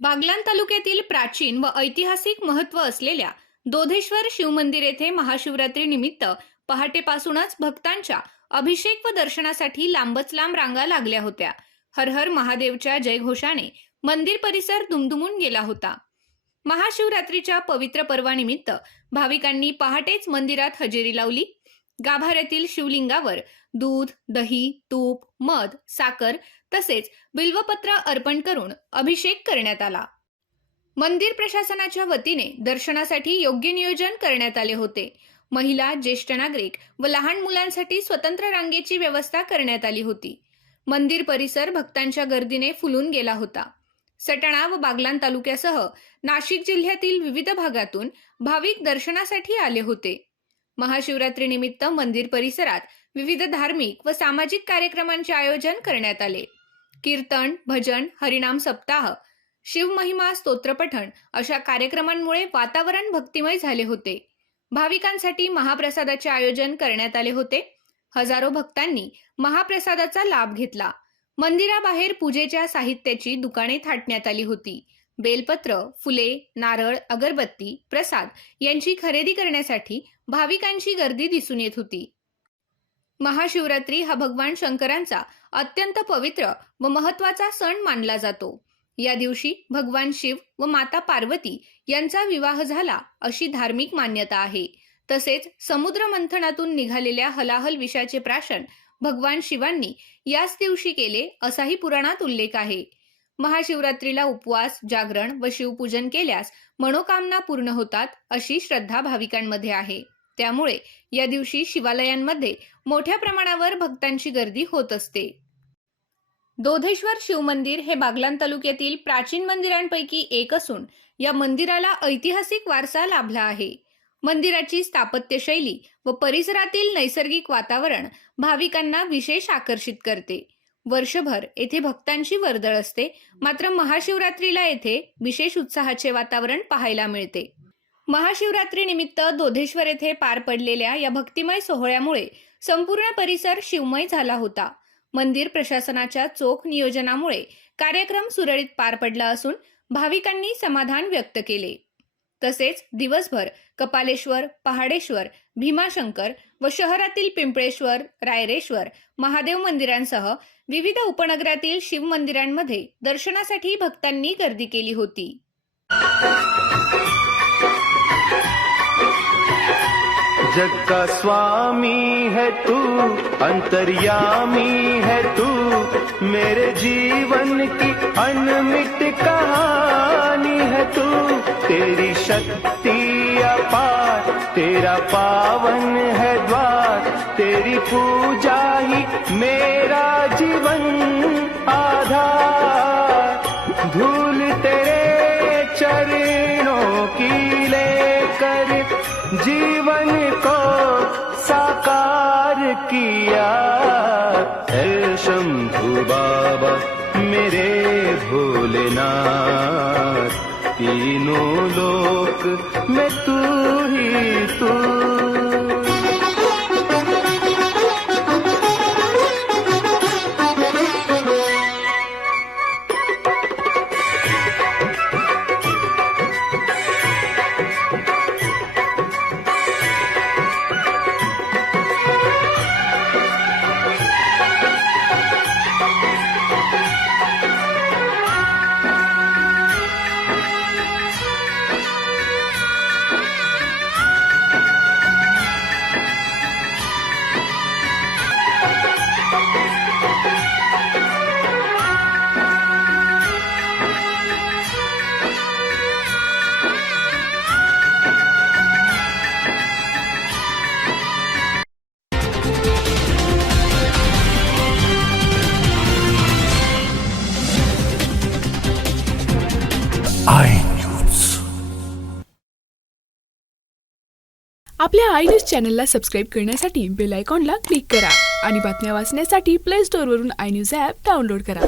बागलाण तालुक्यातील प्राचीन व ऐतिहासिक महत्त्व असलेल्या दोधेश्वर शिवमंदिर येथे महाशिवरात्री निमित्त पहाटेपासूनच भक्तांच्या अभिषेक व दर्शनासाठी लांबच लांब रांगा लागल्या होत्या। हर हर महादेवच्या जयघोषाने मंदिर परिसर दुमदुमून गेला होता। महाशिवरात्रीच्या पवित्र पर्वानिमित्त भाविकांनी पहाटेच मंदिरात हजेरी लावली। गाभाऱ्यातील शिवलिंगावर दूध, दही, तूप, मध, साखर तसेच बिल्वपत्र अर्पण करून अभिषेक करण्यात आला। मंदिर प्रशासनाच्या वतीने दर्शनासाठी योग्य नियोजन करण्यात आले होते। महिला, ज्येष्ठ नागरिक व लहान मुलांसाठी स्वतंत्र रांगेची व्यवस्था करण्यात आली होती। मंदिर परिसर भक्तांच्या गर्दीने फुलून गेला होता। सटाणा व बागलाण तालुक्यासह नाशिक जिल्ह्यातील विविध भागातून भाविक दर्शनासाठी आले होते। महाशिवरात्री निमित्त मंदिर परिसरात विविध धार्मिक व सामाजिक कार्यक्रमांचे आयोजन करण्यात आले। कीर्तन, भजन, हरिनाम सप्ताह, शिवमहिमा स्तोत्रपठण अशा कार्यक्रमांमुळे वातावरण भक्तिमय झाले होते। भाविकांसाठी महाप्रसादाचे आयोजन करण्यात आले होते। हजारो भक्तांनी महाप्रसादाचा लाभ घेतला। मंदिराबाहेर पूजेच्या साहित्याची दुकाने थाटण्यात आली होती। बेलपत्र, फुले, नारळ, अगरबत्ती, प्रसाद यांची खरेदी करण्यासाठी भाविकांची गर्दी दिसून येत होती। महाशिवरात्री हा भगवान शंकरांचा अत्यंत पवित्र व महत्त्वाचा सण मानला जातो। या दिवशी भगवान शिव व माता पार्वती यांचा विवाह झाला अशी धार्मिक मान्यता आहे। तसेच समुद्र मंथनातून निघालेल्या हलाहल विषाचे प्राशन भगवान शिवांनी याच दिवशी केले असाही पुराणात उल्लेख आहे। महाशिवरात्रीला उपवास, जागरण व शिवपूजन केल्यास मनोकामना पूर्ण होतात अशी श्रद्धा भाविकांमध्ये आहे। त्यामुळे या दिवशी शिवालयांमध्ये मोठ्या प्रमाणावर भक्तांची गर्दी होत असते। दोधेश्वर शिवमंदिर हे बागलाण तालुक्यातील प्राचीन मंदिरांपैकी एक असून या मंदिराला ऐतिहासिक वारसा लाभला आहे। मंदिराची स्थापत्यशैली व परिसरातील नैसर्गिक वातावरण भाविकांना विशेष आकर्षित करते। वर्षभर येथे भक्तांची वर्दळ असते, मात्र महाशिवरात्रीला येथे विशेष उत्साहाचे वातावरण पाहायला मिळते। महाशिवरात्री निमित्त दोधेश्वर येथे पार पडलेल्या या भक्तिमय सोहळ्यामुळे संपूर्ण परिसर शिवमय झाला होता। मंदिर प्रशासनाच्या चोख नियोजनामुळे कार्यक्रम सुरळीत पार पडला असून भाविकांनी समाधान व्यक्त केले। तसेच दिवसभर कपालेश्वर, पहाडेश्वर, भीमाशंकर व शहरातील पिंपळेश्वर, रायरेश्वर, महादेव मंदिरांसह विविध उपनगरातील शिव मंदिरांमध्ये दर्शनासाठी भक्तांनी गर्दी केली होती। जग का स्वामी है तू, अंतर्यामी है तू, मेरे जीवन की अनमिट कहानी है तू। तेरी शक्ति अपार, तेरा पावन है द्वार, तेरी पूजा ही मेरा जीवन आधार। धूल तेरे चरणों की लेकर जीवन को साकार किया। है शंभु बाबा मेरे भोलेनाथ, तीनों लोक में तू ही तू। आपल्या आय न्यूज चॅनलला सबस्क्राईब करण्यासाठी बेल आयकॉनला क्लिक करा आणि बातम्या वाचण्यासाठी प्ले स्टोअरवरून आय न्यूज ॲप डाउनलोड करा।